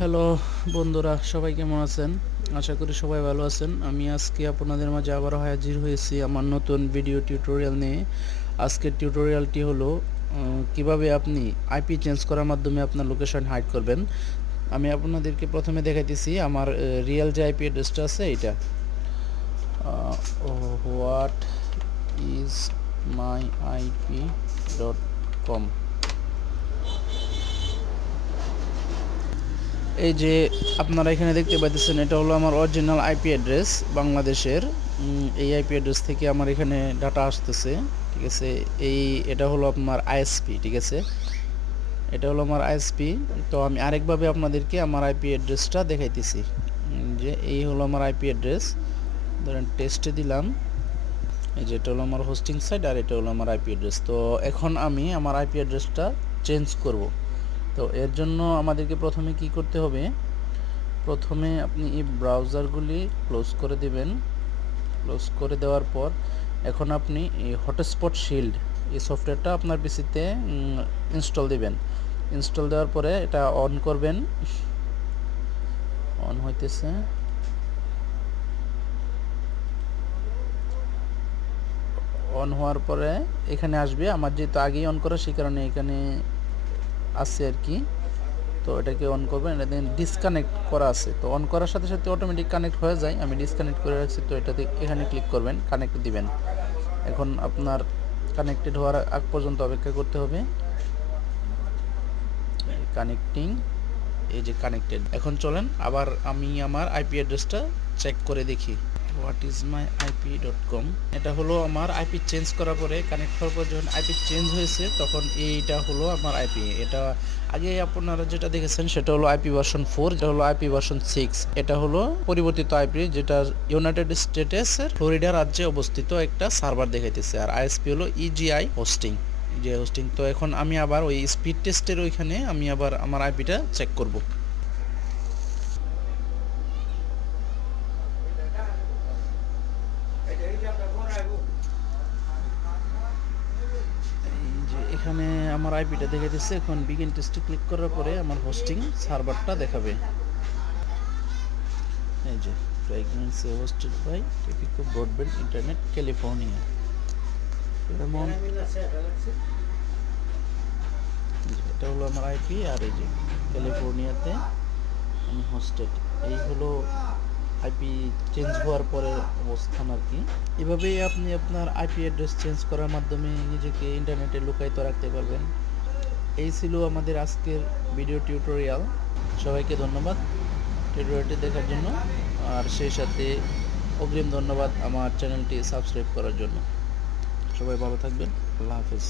Hello বন্ধুরা, সবাই কেমন আছেন? আশা করি সবাই ভালো আছেন। আমি আজকে আপনাদের মাঝে আবার হাজির হয়েছি আমার নতুন ভিডিও টিউটোরিয়াল নিয়ে। আজকের টিউটোরিয়ালটি হলো কিভাবে আপনি আইপি চেঞ্জ করার মাধ্যমে আপনার লোকেশন হাইড করবেন। আমি আপনাদেরকে প্রথমে দেখাইতেছি আমার রিয়েল যে আইপি অ্যাড্রেসটা আছে এটা। What is my IP .com। এই যে আপনারা এখানে দেখতে পাচ্ছেন, এটা হলো আমার অরিজিনাল আইপি অ্যাড্রেস বাংলাদেশের। এই আইপি অ্যাড্রেস থেকে আমার এখানে ডাটা আসতেছে, ঠিক আছে। এটা হলো আপনার আইএসপি, ঠিক আছে। এটা হলো আমার আইএসপি। তো আমি আরেকভাবে আপনাদেরকে আমার আইপি অ্যাড্রেসটা দেখাইতেছি। যে এই হলো আমার আইপি অ্যাড্রেস, ধরেন টেস্টে দিলাম। এই যে এটা হলো আমার হোস্টিং সাইট আর এটা হলো আমার আইপি অ্যাড্রেস। তো এখন আমি আমার আইপি অ্যাড্রেসটা চেঞ্জ করব। তো এর জন্য আমাদেরকে প্রথমে কি করতে হবে, প্রথমে আপনি এই ব্রাউজারগুলি ক্লোজ করে দিবেন। ক্লোজ করে দেওয়ার পর এখন আপনি এই হটস্পট শিল্ড এই সফটওয়্যারটা আপনার পিসিতে ইনস্টল দিবেন। ইনস্টল দেওয়ার পরে এটা অন করবেন। অন হইতেছে। অন হওয়ার পরে এখানে আসবে, আমার যেহেতু আগেই অন করা সেই কারণে এখানে আছে আর কি। তো এটাকে অন করবেন, এটা ডিসকানেক্ট করা আছে। তো অন করার সাথে সাথে অটোমেটিক কানেক্ট হয়ে যায়, আমি ডিসকানেক্ট করে রাখছি। তো এটাতে এখানে ক্লিক করবেন, কানেক্ট দিবেন। এখন আপনার কানেক্টেড হওয়ার আগ পর্যন্ত অপেক্ষা করতে হবে। কানেক্টিং, এই যে কানেক্টেড। এখন চলেন আবার আমি আমার আইপি অ্যাড্রেসটা চেক করে দেখি। What is my IP.com। এটা হলো আমার আইপি চেঞ্জ করার পরে, কানেক্ট হওয়ার পর যখন আইপি চেঞ্জ হয়েছে তখন এইটা হলো আমার আইপি। এটা আগে আপনারা যেটা দেখেছেন সেটা হলো আইপি ভার্সন 4, এটা হলো আইপি ভার্সন 6। এটা হলো পরিবর্তিত আইপি, যেটা ইউনাইটেড স্টেটসের ফ্লোরিডা রাজ্যে অবস্থিত একটা সার্ভার দেখাইতেছে। আর আইএসপি হলো ইজিআই হোস্টিং, ইজিআই হোস্টিং। তো এখন আমি আবার ওই স্পিড টেস্টের ওইখানে আমি আবার আমার আইপিটা চেক করব। এখানে আমার আইপিটা দেখে দিচ্ছে। এখন বিগিন টেস্টে ক্লিক করার পরে আমার হোস্টিং সার্ভারটা দেখাবে। এই যে pregnancy hosted by Tipico broadband internet California. এমন এটা হলো আমার আইপি, আর এই যে ক্যালিফোর্নিয়াতে আমি হোস্টেড। এই হলো আইপি চেঞ্জ হওয়ার পরে অবস্থান আর কি। এভাবেই আপনি আপনার আইপি অ্যাড্রেস চেঞ্জ করার মাধ্যমে নিজেকে ইন্টারনেটে লুকায়িত রাখতে পারবেন। এই ছিল আমাদের আজকের ভিডিও টিউটোরিয়াল। সবাইকে ধন্যবাদ টিউটোরিয়ালটি দেখার জন্য, আর সেই সাথে অগ্রিম ধন্যবাদ আমার চ্যানেলটি সাবস্ক্রাইব করার জন্য। সবাই ভালো থাকবেন। আল্লাহ হাফেজ।